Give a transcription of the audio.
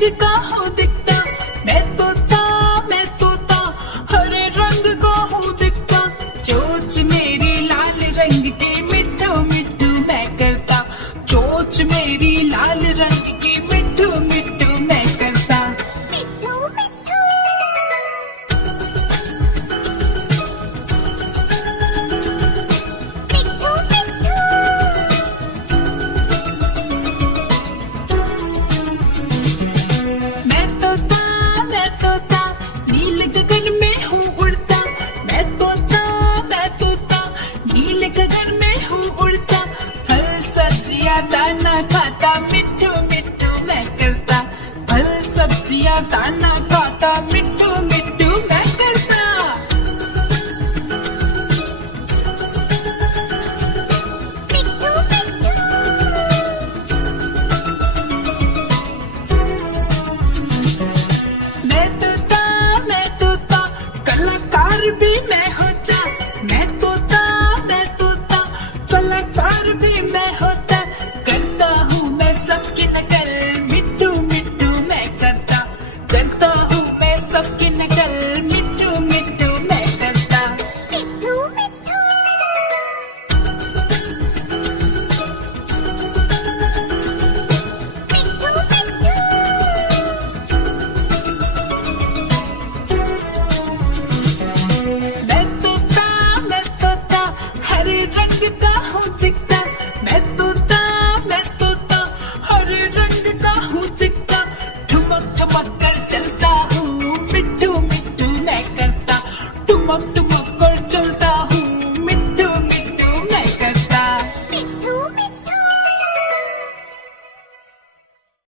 रंग का हूँ दिखता, मैं तोता हरे रंग का हूँ दिखता। चोंच मेरी लाल रंग की मिट्ठू मिट्ठू मैं करता, चोंच मेरी लाल रंग की मिट्ठू मिट्ठू मैं करता। मिट्ठू मिट्ठू मिट्ठू मिट्ठू। मैं तोता नील गगन में हूँ उड़ता, मैं तोता नील गगन में हूँ उड़ता। फल सब्जियाँ दाना खाता, मिट्ठू मिट्ठू मैं करता, फल सब्जियाँ दाना खाता।